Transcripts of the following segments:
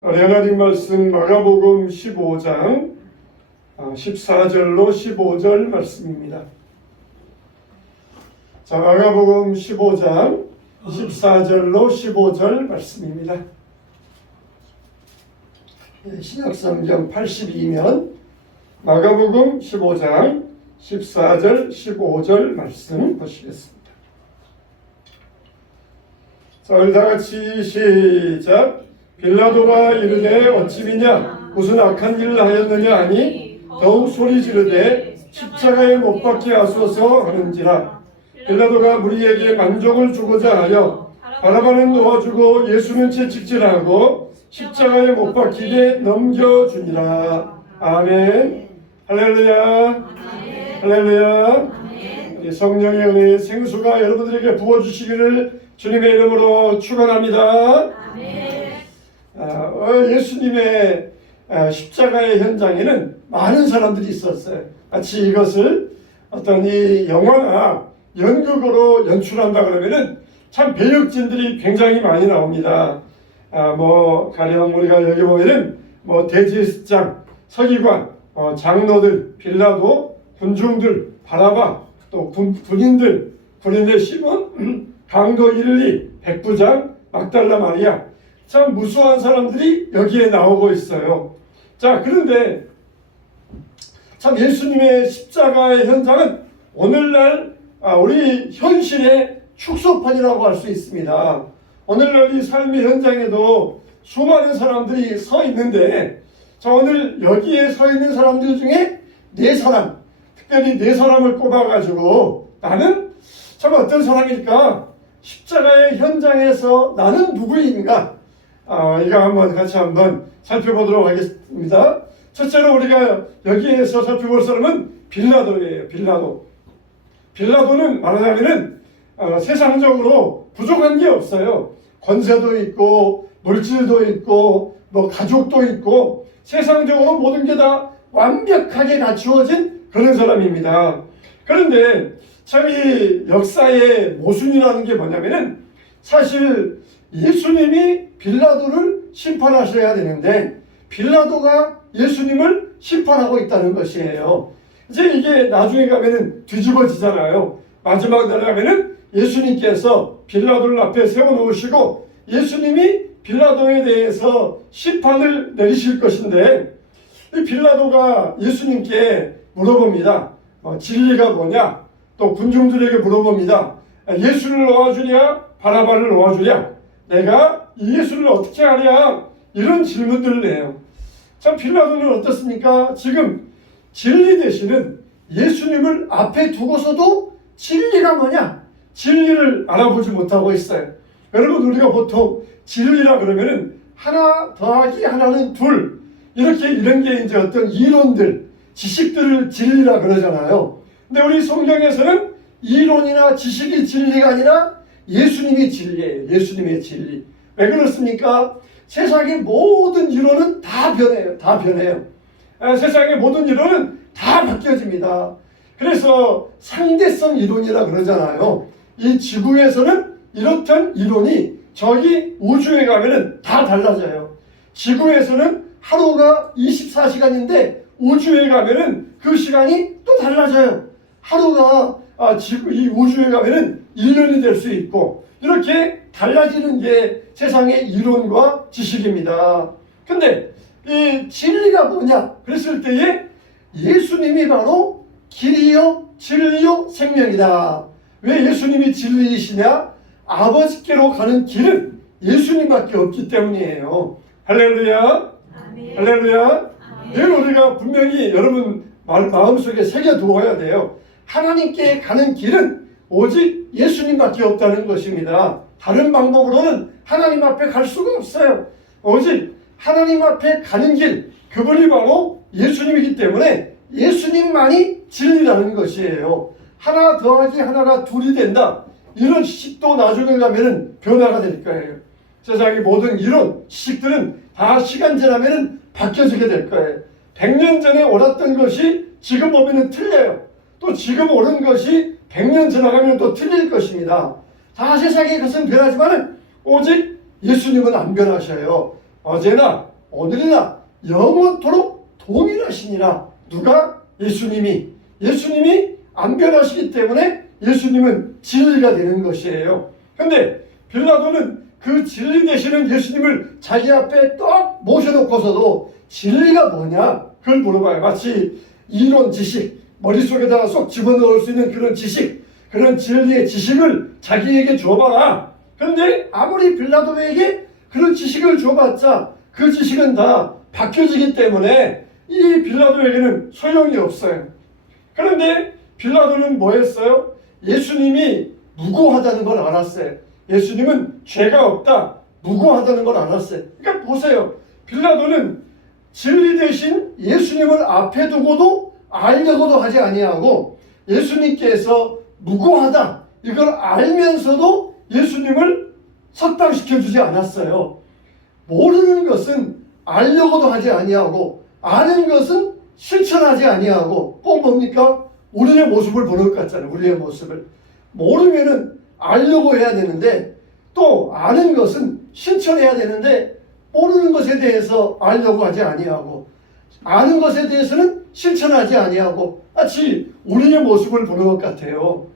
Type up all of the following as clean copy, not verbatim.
하나님 말씀 마가복음 15장 14절로 15절 말씀입니다. 자, 마가복음 15장 14절로 15절 말씀입니다. 신약성경 82면 마가복음 15장 14절 15절 말씀 보시겠습니다. 자, 우리 다같이 시작. 빌라도가 이르되 어찌 미냐 무슨 악한 일을 하였느냐 하니 더욱 소리 지르되 십자가에 못 박게 하소서 하는지라. 빌라도가 무리에게 만족을 주고자 하여 바라바는 놓아주고 예수는 채찍질하고 십자가에 못 박히게 넘겨주니라. 아멘. 할렐루야. 할렐루야. 우리 성령의 은혜의 생수가 여러분들에게 부어주시기를 주님의 이름으로 축원합니다. 예수님의 십자가의 현장에는 많은 사람들이 있었어요. 마치 이것을 어떤 이 영화나 연극으로 연출한다 그러면은 참 배역진들이 굉장히 많이 나옵니다. 가령 우리가 여기 보면은 대제사장, 서기관, 장로들, 빌라도, 군중들, 바라바, 또 군인들 시몬, 강도 일리, 백부장, 막달라 마리아, 참 무수한 사람들이 여기에 나오고 있어요. 자, 그런데 참 예수님의 십자가의 현장은 오늘날 우리 현실의 축소판이라고 할 수 있습니다. 오늘날 이 삶의 현장에도 수많은 사람들이 서 있는데, 자, 오늘 여기에 서 있는 사람들 중에 특별히 네 사람을 꼽아가지고 나는 참 어떤 사람일까? 십자가의 현장에서 나는 누구인가? 이거 같이 한번 살펴보도록 하겠습니다. 첫째로 우리가 여기에서 살펴볼 사람은 빌라도예요. 빌라도는 말하자면은 세상적으로 부족한 게 없어요. 권세도 있고 물질도 있고 가족도 있고 세상적으로 모든 게 다 완벽하게 갖추어진 그런 사람입니다. 그런데 참 이 역사의 모순이라는 게 뭐냐면은 사실 예수님이 빌라도를 심판하셔야 되는데 빌라도가 예수님을 심판하고 있다는 것이에요. 이제 이게 나중에 가면은 뒤집어지잖아요. 마지막 날에 가면은 예수님께서 빌라도를 앞에 세워놓으시고 예수님이 빌라도에 대해서 심판을 내리실 것인데, 이 빌라도가 예수님께 물어봅니다. 진리가 뭐냐? 또 군중들에게 물어봅니다. 예수를 놓아주냐? 바라바를 놓아주냐? 내가 이 예수를 어떻게 하랴? 이런 질문들을 해요. 참 빌라도는 어떻습니까? 지금 진리 되시는 예수님을 앞에 두고서도 진리가 뭐냐? 진리를 알아보지 못하고 있어요. 여러분, 우리가 보통 진리라 그러면은 하나 더하기 하나는 둘, 이런 게 이제 어떤 이론들, 지식들을 진리라 그러잖아요. 근데 우리 성경에서는 이론이나 지식이 진리가 아니라 예수님이 진리예요. 예수님의 진리. 왜 그렇습니까? 세상의 모든 이론은 다 변해요. 세상의 모든 이론은 다 바뀌어집니다. 그래서 상대성 이론이라 그러잖아요. 이 지구에서는 이렇던 이론이 저기 우주에 가면은 다 달라져요. 지구에서는 하루가 24시간인데 우주에 가면은 그 시간이 또 달라져요. 하루가 이 우주에 가면은 1년이 될 수 있고, 이렇게 달라지는 게 세상의 이론과 지식입니다. 근데 이 진리가 뭐냐? 그랬을 때에 예수님이 바로 길이요 진리요 생명이다. 왜 예수님이 진리이시냐? 아버지께로 가는 길은 예수님밖에 없기 때문이에요. 할렐루야. 아멘. 할렐루야. 이걸 우리가 분명히 여러분 마음속에 새겨두어야 돼요. 하나님께 가는 길은 오직 예수님밖에 없다는 것입니다. 다른 방법으로는 하나님 앞에 갈 수가 없어요. 오직 하나님 앞에 가는 길, 그분이 바로 예수님이기 때문에 예수님만이 진리라는 것이에요. 하나 더하기 하나가 둘이 된다, 이런 지식도 나중에 가면은 변화가 될 거예요. 세상의 모든 이론, 지식들은 다 시간 지나면은 바뀌어지게 될 거예요. 100년 전에 옳았던 것이 지금 보면은 틀려요. 또 지금 옳은 것이 100년 지나가면 또 틀릴 것입니다. 다 세상의 것은 변하지만은 오직 예수님은 안 변하셔요. 어제나 오늘이나 영원토록 동일하시니라. 누가? 예수님이 안 변하시기 때문에 예수님은 진리가 되는 것이에요. 근데 빌라도는 그 진리 되시는 예수님을 자기 앞에 딱 모셔놓고서도 진리가 뭐냐? 그걸 물어봐요. 마치 이론 지식, 머릿속에다가 쏙 집어넣을 수 있는 그런 지식, 그런 진리의 지식을 자기에게 줘봐라. 근데 아무리 빌라도에게 그런 지식을 줘봤자 그 지식은 다 바뀌어지기 때문에 이 빌라도에게는 소용이 없어요. 그런데 빌라도는 뭐 했어요? 예수님이 무고하다는 걸 알았어요. 예수님은 죄가 없다, 무고하다는 걸 알았어요. 그러니까 보세요. 빌라도는 진리 대신 예수님을 앞에 두고도 알려고도 하지 아니하고 예수님께서 무고하다 이걸 알면서도 예수님을 석방시켜주지 않았어요. 모르는 것은 알려고도 하지 아니하고 아는 것은 실천하지 아니하고 꼭 뭡니까? 우리의 모습을 보는 것 같잖아요. 우리의 모습을. 모르면은 알려고 해야 되는데 또 아는 것은 실천해야 되는데 모르는 것에 대해서 알려고 하지 아니하고 아는 것에 대해서는 실천하지 아니하고 마치 우리의 모습을 보는 것 같아요.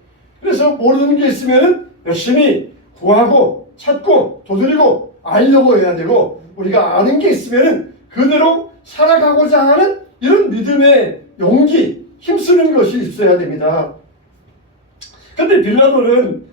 그래서 모르는 게 있으면은 열심히 구하고 찾고 두드리고 알려고 해야 되고 우리가 아는 게 있으면은 그대로 살아가고자 하는 이런 믿음의 용기, 힘쓰는 것이 있어야 됩니다. 근데 빌라도는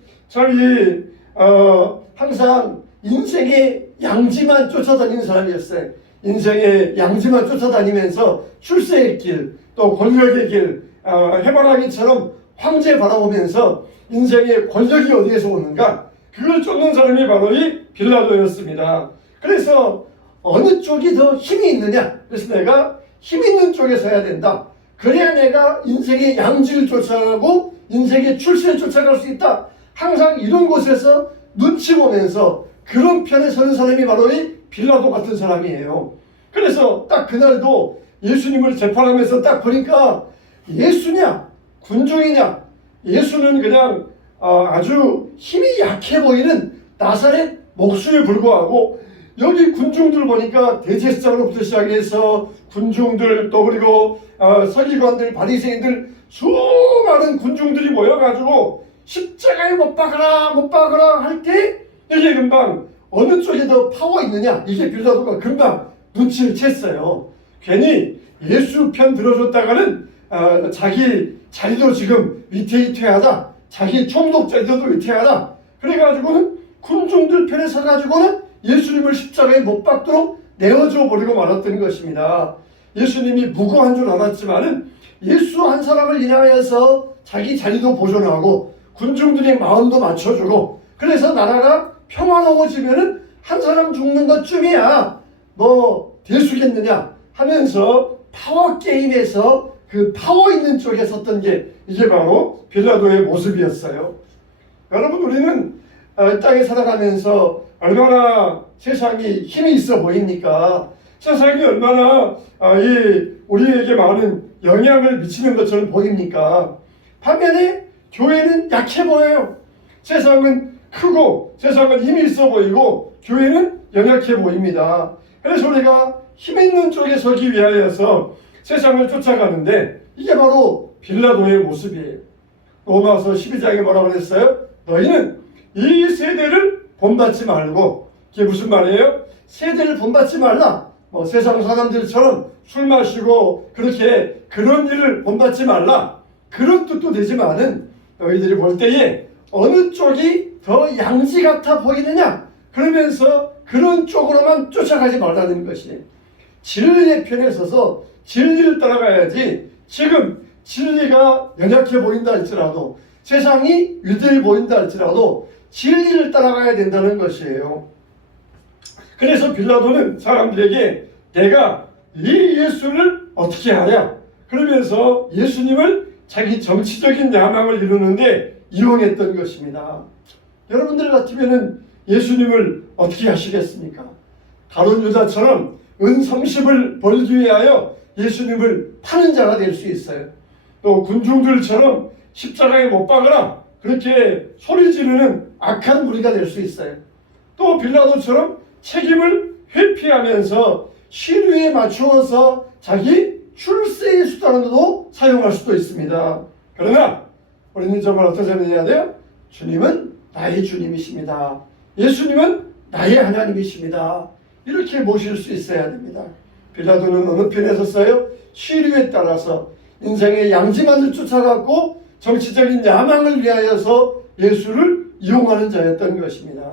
항상 인생의 양지만 쫓아다니는 사람이었어요. 인생의 양지만 쫓아다니면서 출세의 길, 또 권력의 길, 해바라기처럼 황제 바라보면서 인생의 권력이 어디에서 오는가? 그걸 쫓는 사람이 바로 이 빌라도였습니다. 그래서 어느 쪽이 더 힘이 있느냐? 그래서 내가 힘 있는 쪽에 서야 된다. 그래야 내가 인생의 양지를 쫓아가고 인생의 출세를 쫓아갈 수 있다. 항상 이런 곳에서 눈치 보면서 그런 편에 서는 사람이 바로 이 빌라도 같은 사람이에요. 그래서 딱 그날도 예수님을 재판하면서 딱 보니까 예수냐 군중이냐, 예수는 그냥 아주 힘이 약해 보이는 나사렛 목수에 불과하고 여기 군중들 보니까 대제사장으로부터 시작해서 군중들 또 그리고 서기관들 바리새인들 수많은 군중들이 모여가지고 십자가에 못 박아라 못 박아라 할 때 이게 금방 어느 쪽에 더 파워 있느냐 이게 빌라도가 금방 눈치를 챘어요. 괜히 예수 편 들어줬다가는 자기 자리도 지금 위태위태하다, 자기 총독자리도 위태하다. 그래가지고는 군중들 편에 서가지고는 예수님을 십자가에 못 박도록 내어줘 버리고 말았던 것입니다. 예수님이 무고한 줄 알았지만은 예수 한 사람을 인하여서 자기 자리도 보존하고 군중들의 마음도 맞춰주고 그래서 나라가 평화로워지면은 한 사람 죽는 것쯤이야 뭐 대수겠느냐 하면서 파워 게임에서 그 파워 있는 쪽에 섰던 게 이게 바로 빌라도의 모습이었어요. 여러분 우리는 땅에 살아가면서 얼마나 세상이 힘이 있어 보입니까? 세상이 얼마나 우리에게 많은 영향을 미치는 것처럼 보입니까? 반면에 교회는 약해 보여요. 세상은 크고 세상은 힘이 있어 보이고 교회는 연약해 보입니다. 그래서 우리가 힘 있는 쪽에 서기 위하여서 세상을 쫓아가는데 이게 바로 빌라도의 모습이에요. 로마서 12장에 뭐라고 그랬어요? 너희는 이 세대를 본받지 말고, 이게 무슨 말이에요? 세대를 본받지 말라. 세상 사람들처럼 술 마시고 그렇게 그런 일을 본받지 말라. 그런 뜻도 되지만은 너희들이 볼 때에 어느 쪽이 더 양지 같아 보이느냐? 그러면서 그런 쪽으로만 쫓아가지 말라는 것이 진리의 편에 서서 진리를 따라가야지. 지금 진리가 연약해 보인다 할지라도 세상이 위대해 보인다 할지라도 진리를 따라가야 된다는 것이에요. 그래서 빌라도는 사람들에게 내가 이 예수를 어떻게 하냐 그러면서 예수님을 자기 정치적인 야망을 이루는데 이용했던 것입니다. 여러분들 같으면 예수님을 어떻게 하시겠습니까? 가룟 유다처럼 은 30을 벌기 위하여 예수님을 파는 자가 될 수 있어요. 또 군중들처럼 십자가에 못 박으라 그렇게 소리 지르는 악한 무리가 될 수 있어요. 또 빌라도처럼 책임을 회피하면서 시류에 맞추어서 자기 출세의 수단으로도 사용할 수도 있습니다. 그러나 우리는 정말 어떻게 해야 돼요? 주님은 나의 주님이십니다. 예수님은 나의 하나님이십니다. 이렇게 모실 수 있어야 됩니다. 빌라도는 어느 편에 섰어요? 시류에 따라서 인생의 양지만을 쫓아갔고 정치적인 야망을 위하여서 예수를 이용하는 자였던 것입니다.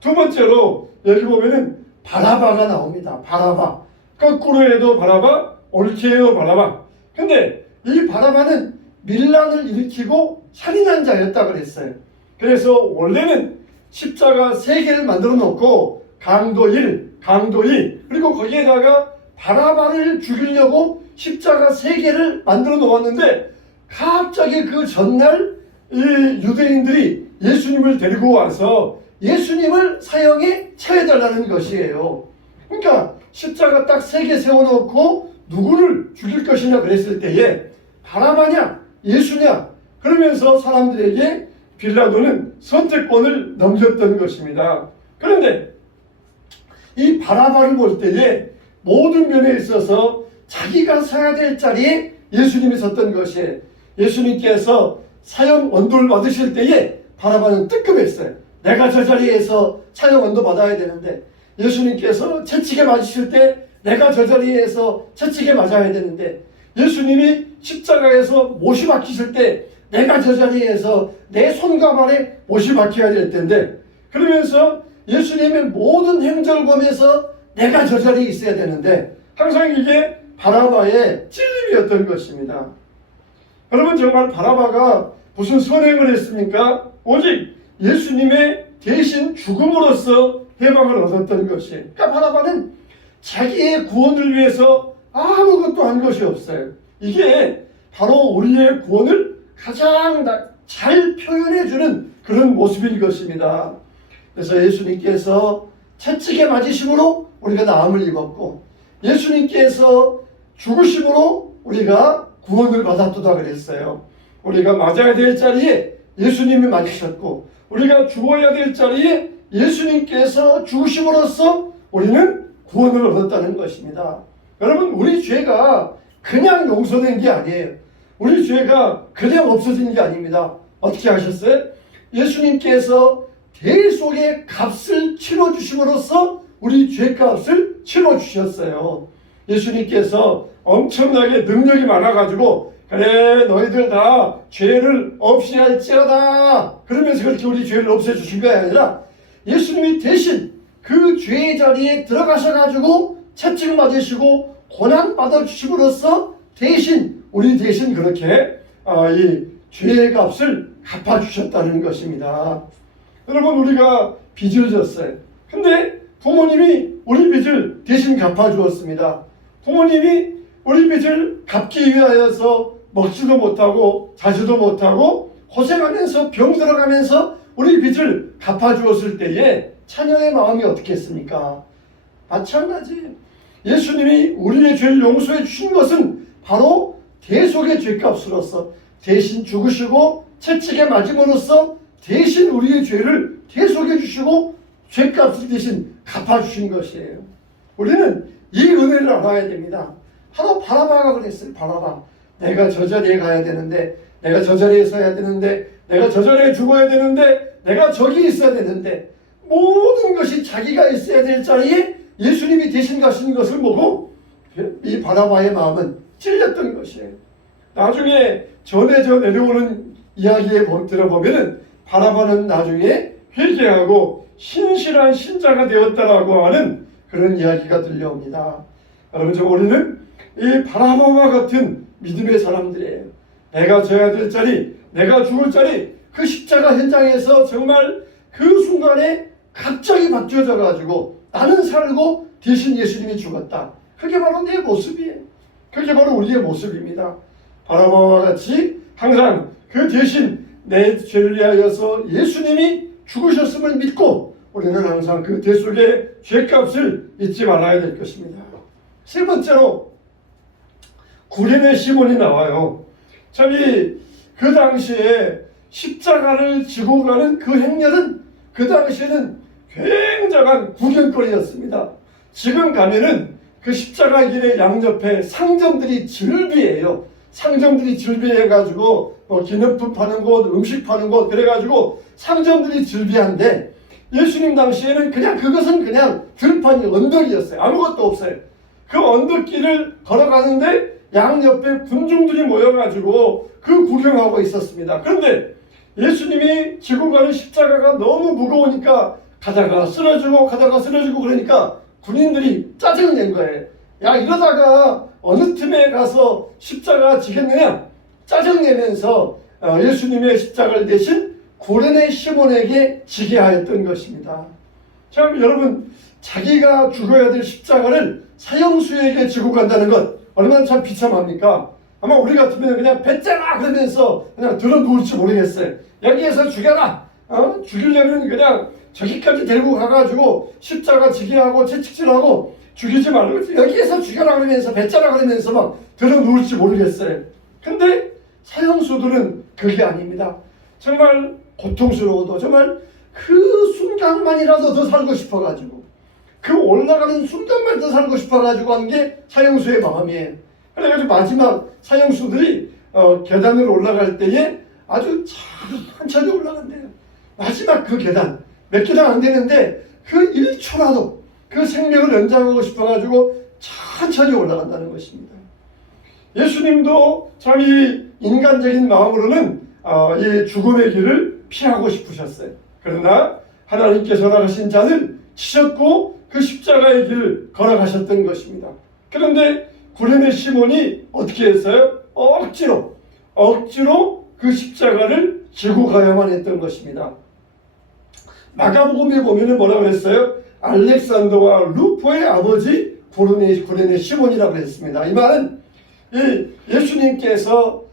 두 번째로 여기 보면은 바라바가 나옵니다. 바라바. 거꾸로 해도 바라바, 옳게 해도 바라바. 근데 이 바라바는 밀란을 일으키고 살인한 자였다 그랬어요. 그래서 원래는 십자가 3개를 만들어 놓고 강도 1, 강도 2, 그리고 거기에다가 바라바를 죽이려고 십자가 3개를 만들어 놓았는데 갑자기 그 전날 이 유대인들이 예수님을 데리고 와서 예수님을 사형에 처해달라는 것이에요. 그러니까 십자가 딱 3개 세워놓고 누구를 죽일 것이냐 그랬을 때에 바라바냐 예수냐 그러면서 사람들에게 빌라도는 선택권을 넘겼던 것입니다. 그런데 이 바라바를 볼 때에 모든 면에 있어서 자기가 서야 될 자리에 예수님이 섰던 것이에요. 예수님께서 사형 원도를 받으실 때에 바라바는 뜨끔했어요. 내가 저 자리에서 사형 원도 받아야 되는데, 예수님께서 채찍에 맞으실 때 내가 저 자리에서 채찍에 맞아야 되는데, 예수님이 십자가에서 못이 박히실 때 내가 저 자리에서 내 손과 발에 못이 박혀야 될 텐데, 그러면서 예수님의 모든 행적을 보면서 내가 저 자리에 있어야 되는데, 항상 이게 바라바의 찔림이었던 것입니다. 여러분, 정말 바라바가 무슨 선행을 했습니까? 오직 예수님의 대신 죽음으로써 해방을 얻었던 것이에요. 그러니까 바라바는 자기의 구원을 위해서 아무것도 한 것이 없어요. 이게 바로 우리의 구원을 가장 잘 표현해주는 그런 모습인 것입니다. 그래서 예수님께서 채찍에 맞으심으로 우리가 나음을 입었고, 예수님께서 죽으심으로 우리가 구원을 받았도다 그랬어요. 우리가 맞아야 될 자리에 예수님이 맞으셨고, 우리가 죽어야 될 자리에 예수님께서 죽으심으로써 우리는 구원을 얻었다는 것입니다. 여러분, 우리 죄가 그냥 용서된 게 아니에요. 우리 죄가 그냥 없어진 게 아닙니다. 어떻게 하셨어요? 예수님께서 대속의 값을 치러주심으로써 우리 죄값을 치러주셨어요. 예수님께서 엄청나게 능력이 많아가지고, 그래 너희들 다 죄를 없이 할지어다 그러면서 그렇게 우리 죄를 없애주신 게 아니라, 예수님이 대신 그 죄의 자리에 들어가셔가지고 채찍을 맞으시고 고난 받아주심으로써 대신 우리 대신 그렇게 이 죄의 값을 갚아주셨다는 것입니다. 여러분, 우리가 빚을 졌어요. 근데 부모님이 우리 빚을 대신 갚아주었습니다. 부모님이 우리 빚을 갚기 위하여서 먹지도 못하고 자지도 못하고 고생하면서 병 들어가면서 우리 빚을 갚아주었을 때에 자녀의 마음이 어떻겠습니까? 마찬가지. 예수님이 우리의 죄를 용서해 주신 것은 바로 대속의 죄값으로서 대신 죽으시고 채찍에 맞음으로써 대신 우리의 죄를 대속해 주시고 죄값을 대신 갚아주신 것이에요. 우리는 이 은혜를 알아야 됩니다. 바로 바라바가 그랬어요. 바라바. 내가 저 자리에 가야 되는데, 내가 저 자리에 서야 되는데, 내가 저 자리에 죽어야 되는데, 내가 저기 있어야 되는데, 모든 것이 자기가 있어야 될 자리에 예수님이 대신 가신 것을 보고 이 바라바의 마음은 찔렸던 것이에요. 나중에 전해져 내려오는 이야기에 들어보면은 바라바는 나중에 회개하고 신실한 신자가 되었다라고 하는 그런 이야기가 들려옵니다. 여러분, 우리는 이 바라바와 같은 믿음의 사람들이에요. 내가 져야 될 자리, 내가 죽을 자리, 그 십자가 현장에서 정말 그 순간에 갑자기 바뀌어져 가지고 나는 살고 대신 예수님이 죽었다. 그게 바로 내 모습이에요. 그게 바로 우리의 모습입니다. 바라바와 같이 항상 그 대신 내 죄를 위하여서 예수님이 죽으셨음을 믿고 우리는 항상 그 대속의 죄값을 잊지 말아야 될 것입니다. 세 번째로 구레네 시몬이 나와요. 참, 그 당시에 십자가를 지고 가는 그 행렬은 그 당시에는 굉장한 구경거리였습니다. 지금 가면은 그 십자가 길의 양옆에 상점들이 즐비해요. 상점들이 즐비해가지고 기념품 파는 곳, 음식 파는 곳 그래가지고 상점들이 즐비한데 예수님 당시에는 그냥 그것은 그냥 들판이 언덕이었어요. 아무것도 없어요. 그 언덕길을 걸어가는데 양옆에 군중들이 모여가지고 그 구경하고 있었습니다. 그런데 예수님이 지고 가는 십자가가 너무 무거우니까 가다가 쓰러지고 그러니까 군인들이 짜증을 낸 거예요. 야, 이러다가 어느 틈에 가서 십자가 지겠느냐? 짜증내면서 예수님의 십자가를 대신 고레네 시몬에게 지게 하였던 것입니다. 참 여러분, 자기가 죽어야 될 십자가를 사형수에게 지고 간다는 것 얼마나 참 비참합니까? 아마 우리 같으면 그냥 뱉자라 그러면서 그냥 들어 누울지 모르겠어요. 여기에서 죽여라. 죽이려면 그냥 저기까지 데리고 가가지고 십자가 지게 하고 채찍질하고 죽이지 말고 여기에서 죽여라 그러면서 뱉자라 그러면서 막 들어 누울지 모르겠어요. 근데 사형수들은 그게 아닙니다. 정말 고통스러워도 정말 그 순간만이라도 더 살고 싶어가지고 그 올라가는 순간만 더 살고 싶어가지고 한 게 사형수의 마음이에요. 그래가지고 마지막 사형수들이 계단을 올라갈 때에 아주 천천히 올라간대요. 마지막 그 계단 몇 계단 안 되는데 그 1초라도 그 생명을 연장하고 싶어가지고 천천히 올라간다는 것입니다. 예수님도 참 이 인간적인 마음으로는 이 죽음의 길을 피하고 싶으셨어요. 그러나 하나님께서 허락하신 잔을 치셨고 그 십자가의 길을 걸어가셨던 것입니다. 그런데 구레네 시몬이 어떻게 했어요? 억지로 그 십자가를 지고 가야만 했던 것입니다. 마가복음에 보면 뭐라고 했어요? 알렉산더와 루포의 아버지 구레네 시몬이라고 했습니다. 이 말은 예수님께서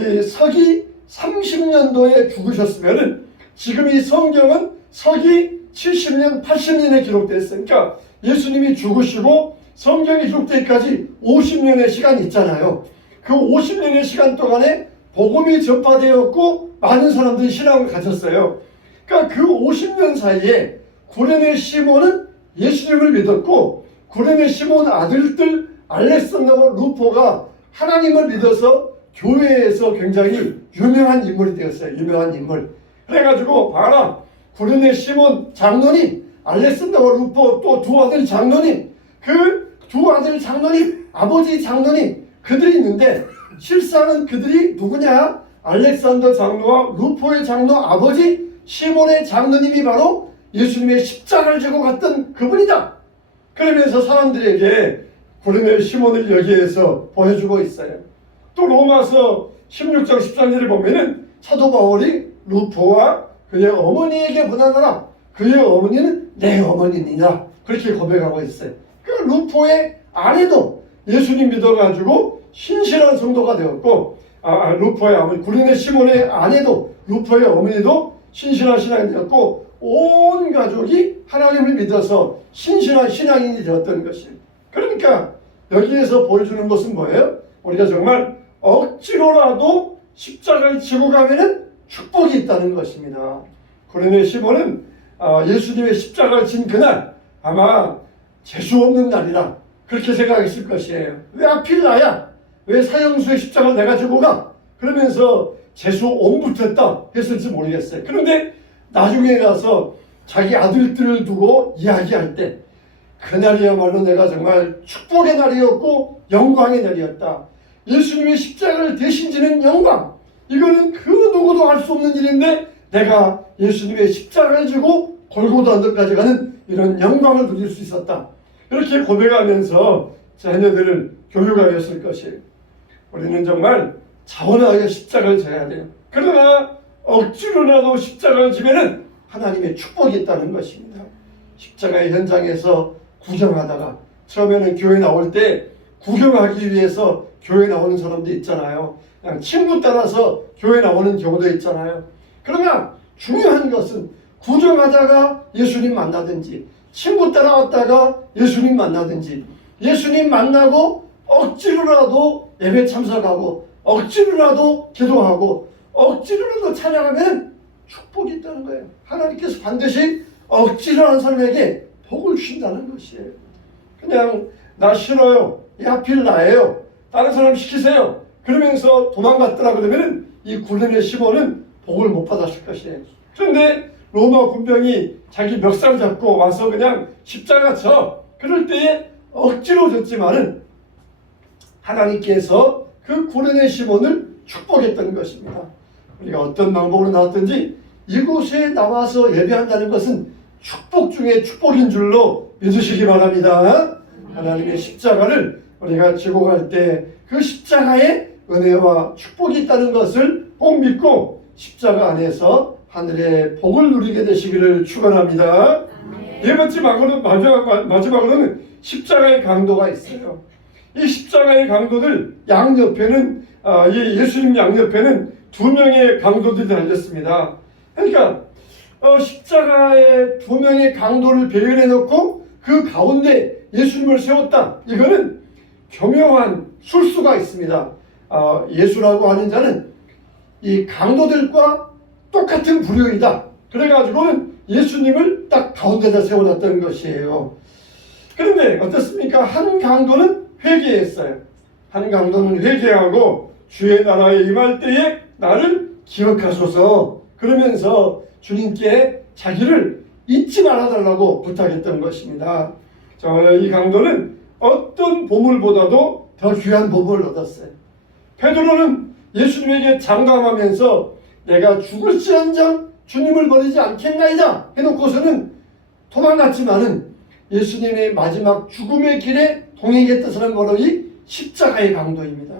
이 서기 30년도에 죽으셨으면 지금 이 성경은 서기 70년, 80년에 기록됐어요. 그러니까 예수님이 죽으시고 성경이 기록되기까지 50년의 시간이 있잖아요. 그 50년의 시간 동안에 복음이 전파되었고 많은 사람들이 신앙을 가졌어요. 그러니까 그 50년 사이에 구레네 시몬은 예수님을 믿었고 구레네 시몬 아들들 알렉산더와 루포가 하나님을 믿어서 교회에서 굉장히 유명한 인물이 되었어요. 유명한 인물. 그래가지고 봐라, 구레네 시몬 장로님, 알렉산더와 루포 또 두 아들 장로님, 그 두 아들 장로님, 아버지 장로님 그들이 있는데 실상은 그들이 누구냐? 알렉산더 장로와 루포의 장로 아버지 시몬의 장로님이 바로 예수님의 십자가를 지고 갔던 그분이다. 그러면서 사람들에게 구레네 시몬을 여기에서 보여주고 있어요. 또 로마서 16장 13절에 보면은 사도 바울이 루포와 그의 어머니에게 보내노라. 그의 어머니는 내 어머니니라. 그렇게 고백하고 있어요. 그 루포의 아내도 예수님 믿어가지고 신실한 성도가 되었고, 루포의 어머니, 구레네 시몬의 아내도 루포의 어머니도 신실한 신앙이 되었고, 온 가족이 하나님을 믿어서 신실한 신앙인이 되었던 것이에요. 그러니까 여기에서 보여주는 것은 뭐예요? 우리가 정말 억지로라도 십자가를 지고 가면은 축복이 있다는 것입니다. 구레네 시몬은 예수님의 십자가를 진 그날 아마 재수 없는 날이라 그렇게 생각했을 것이에요. 왜 하필 나야? 왜 사형수의 십자가를 내가 지고 가? 그러면서 재수 옴붙었다 했을지 모르겠어요. 그런데 나중에 가서 자기 아들들을 두고 이야기할 때 그날이야말로 내가 정말 축복의 날이었고 영광의 날이었다. 예수님의 십자가를 대신 지는 영광, 이거는 그 누구도 할 수 없는 일인데 내가 예수님의 십자가를 지고 골고다 언덕까지 가는 이런 영광을 누릴 수 있었다. 이렇게 고백하면서 자녀들을 교육하였을 것이에요. 우리는 정말 자원하여 십자가를 져야 돼요. 그러나 억지로라도 십자가를 지면은 하나님의 축복이 있다는 것입니다. 십자가의 현장에서 구경하다가 처음에는 교회 나올 때 구경하기 위해서 교회 나오는 사람도 있잖아요. 그냥 친구 따라서 교회 나오는 경우도 있잖아요. 그러나 중요한 것은 구경하다가 예수님 만나든지 친구 따라왔다가 예수님 만나든지 예수님 만나고 억지로라도 예배 참석하고 억지로라도 기도하고 억지로라도 찬양하면 축복이 있다는 거예요. 하나님께서 반드시 억지로 하는 사람에게 복을 주신다는 것이에요. 그냥 나 싫어요. 하필 나예요. 다른 사람 시키세요. 그러면서 도망갔더라 그러면은 이 구레네 시몬은 복을 못 받았을 것이에요. 그런데 로마 군병이 자기 멱살 잡고 와서 그냥 십자가 쳐. 그럴 때에 억지로 졌지만은 하나님께서 그 구레네 시몬을 축복했던 것입니다. 우리가 어떤 방법으로 나왔든지 이곳에 나와서 예배한다는 것은 축복 중에 축복인 줄로 믿으시기 바랍니다. 하나님의 십자가를 우리가 지고 갈 때 그 십자가에 은혜와 축복이 있다는 것을 꼭 믿고 십자가 안에서 하늘의 복을 누리게 되시기를 축원합니다. 네 번째 마지막으로는 십자가의 강도가 있어요. 이 십자가의 강도들 양옆에는 예수님 양옆에는 두 명의 강도들이 달렸습니다. 그러니까 십자가의 두 명의 강도를 배열해 놓고 그 가운데 예수님을 세웠다. 이거는 교묘한 술수가 있습니다. 예수라고 하는 자는 이 강도들과 똑같은 부류이다. 그래가지고는 예수님을 딱 가운데다 세워놨던 것이에요. 그런데 어떻습니까? 한 강도는 회개했어요. 한 강도는 회개하고 주의 나라에 임할 때에 나를 기억하소서 그러면서 주님께 자기를 잊지 말아달라고 부탁했던 것입니다. 이 강도는 어떤 보물보다도 더 귀한 보물을 얻었어요. 베드로는 예수님에게 장담하면서 내가 죽을지언정 주님을 버리지 않겠나이다 해놓고서는 도망갔지만은 예수님의 마지막 죽음의 길에 동행했던 사람 바로 이 십자가의 강도입니다.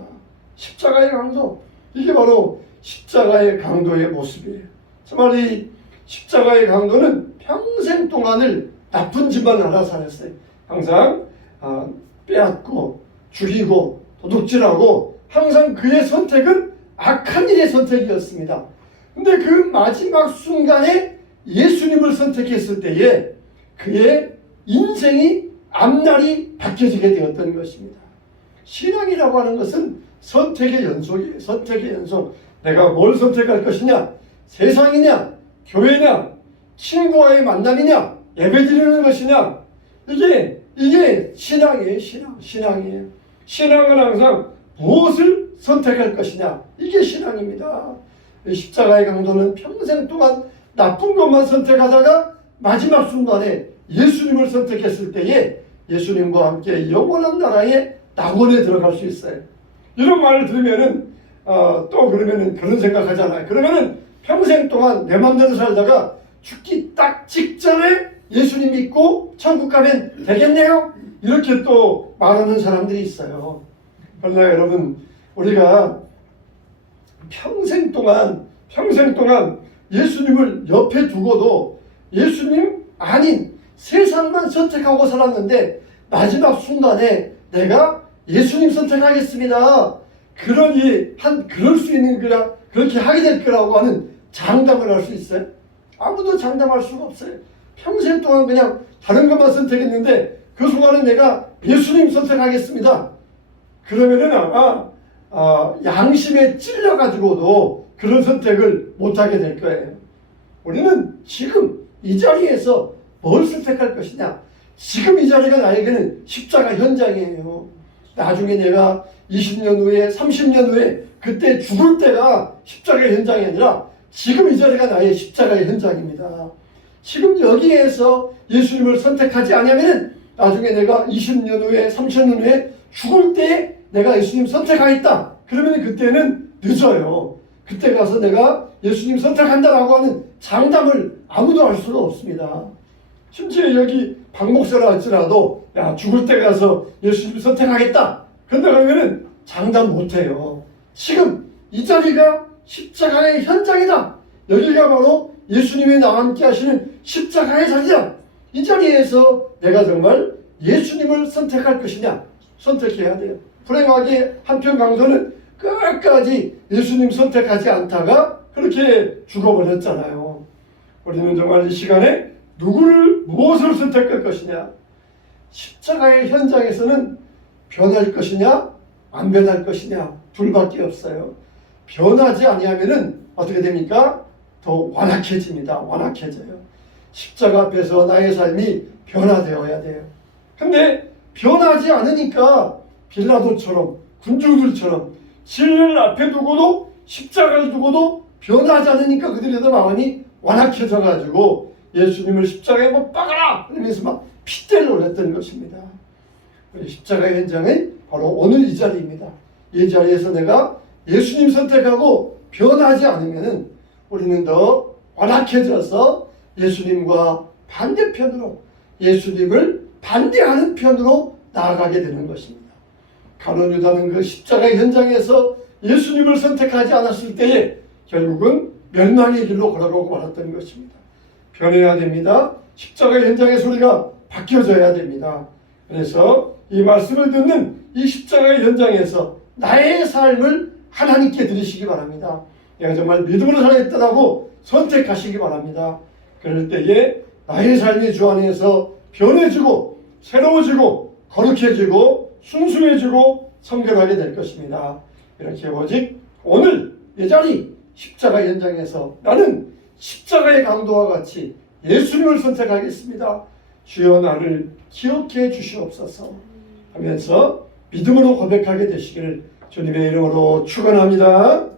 십자가의 강도, 이게 바로 십자가의 강도의 모습이에요. 정말 십자가의 강도는 평생 동안을 나쁜 짓만 하다 살았어요. 항상 빼앗고 죽이고 도둑질하고 항상 그의 선택은 악한 일의 선택이었습니다. 근데 그 마지막 순간에 예수님을 선택했을 때에 그의 인생이 앞날이 바뀌어지게 되었던 것입니다. 신앙이라고 하는 것은 선택의 연속이에요. 선택의 연속. 내가 뭘 선택할 것이냐? 세상이냐? 교회냐? 친구와의 만남이냐? 예배드리는 것이냐? 이게 신앙이에요. 신앙이에요. 신앙은 항상 무엇을 선택할 것이냐? 이게 신앙입니다. 십자가의 강도는 평생 동안 나쁜 것만 선택하다가 마지막 순간에 예수님을 선택했을 때에 예수님과 함께 영원한 나라의 낙원에 들어갈 수 있어요. 이런 말을 들으면은 또 그러면은 그런 생각하잖아요. 그러면은 평생 동안 내 맘대로 살다가 죽기 딱 직전에 예수님 믿고 천국 가면 되겠네요. 이렇게 또 말하는 사람들이 있어요. 그러나 여러분, 우리가 평생 동안 예수님을 옆에 두고도 예수님 아닌 세상만 선택하고 살았는데 마지막 순간에 내가 예수님 선택하겠습니다. 그럴 수 있는 거라, 그렇게 하게 될 거라고 하는 장담을 할 수 있어요? 아무도 장담할 수가 없어요. 평생 동안 그냥 다른 것만 선택했는데 그 순간에 내가 예수님 선택하겠습니다. 그러면은 아마 양심에 찔려가지고도 그런 선택을 못하게 될 거예요. 우리는 지금 이 자리에서 뭘 선택할 것이냐? 지금 이 자리가 나에게는 십자가 현장이에요. 나중에 내가 20년 후에 30년 후에 그때 죽을 때가 십자가의 현장이 아니라 지금 이 자리가 나의 십자가의 현장입니다. 지금 여기에서 예수님을 선택하지 않으면 나중에 내가 20년 후에 30년 후에 죽을 때 내가 예수님 선택하겠다. 그러면 그때는 늦어요. 그때 가서 내가 예수님 선택한다라고 하는 장담을 아무도 할 수가 없습니다. 심지어 여기 박 목사라 할지라도 야 죽을 때 가서 예수님 선택하겠다. 그런다 그러면은 장담 못해요. 지금 이 자리가 십자가의 현장이다. 여기가 바로 예수님이 나와 함께 하시는 십자가의 자리다. 이 자리에서 내가 정말 예수님을 선택할 것이냐? 선택해야 돼요. 불행하게 한편 강도는 끝까지 예수님 선택하지 않다가 그렇게 죽어버렸잖아요. 우리는 정말 이 시간에 무엇을 선택할 것이냐? 십자가의 현장에서는 변할 것이냐? 안 변할 것이냐? 둘밖에 없어요. 변하지 아니하면은 어떻게 됩니까? 더 완악해집니다. 완악해져요. 십자가 앞에서 나의 삶이 변화되어야 돼요. 근데 변하지 않으니까 빌라도처럼 군중들처럼 진리를 앞에 두고도 십자가를 두고도 변하지 않으니까 그들의 마음이 완악해져 가지고 예수님을 십자가에 못 박아라 그러면서 막 핏대를 올렸던 것입니다. 십자가 현장은 바로 오늘 이 자리입니다. 이 자리에서 내가 예수님 선택하고 변하지 않으면 우리는 더 완악해져서 예수님과 반대편으로 예수님을 반대하는 편으로 나아가게 되는 것입니다. 가룟 유다는 그 십자가 현장에서 예수님을 선택하지 않았을 때에 결국은 멸망의 길로 걸어가고 말았던 것입니다. 변해야 됩니다. 십자가 현장에서 우리가 바뀌어져야 됩니다. 그래서 이 말씀을 듣는 이 십자가 현장에서 나의 삶을 하나님께 드리시기 바랍니다. 내가 정말 믿음으로 살아있다라고 선택하시기 바랍니다. 그럴 때에 나의 삶이 주 안에서 변해지고 새로워지고 거룩해지고 순수해지고 성결하게 될 것입니다. 이렇게 오직 오늘 이 자리 십자가 현장에서 나는 십자가의 강도와 같이 예수님을 선택하겠습니다. 주여 나를 기억해 주시옵소서 하면서 믿음으로 고백하게 되시기를 주님의 이름으로 축원합니다.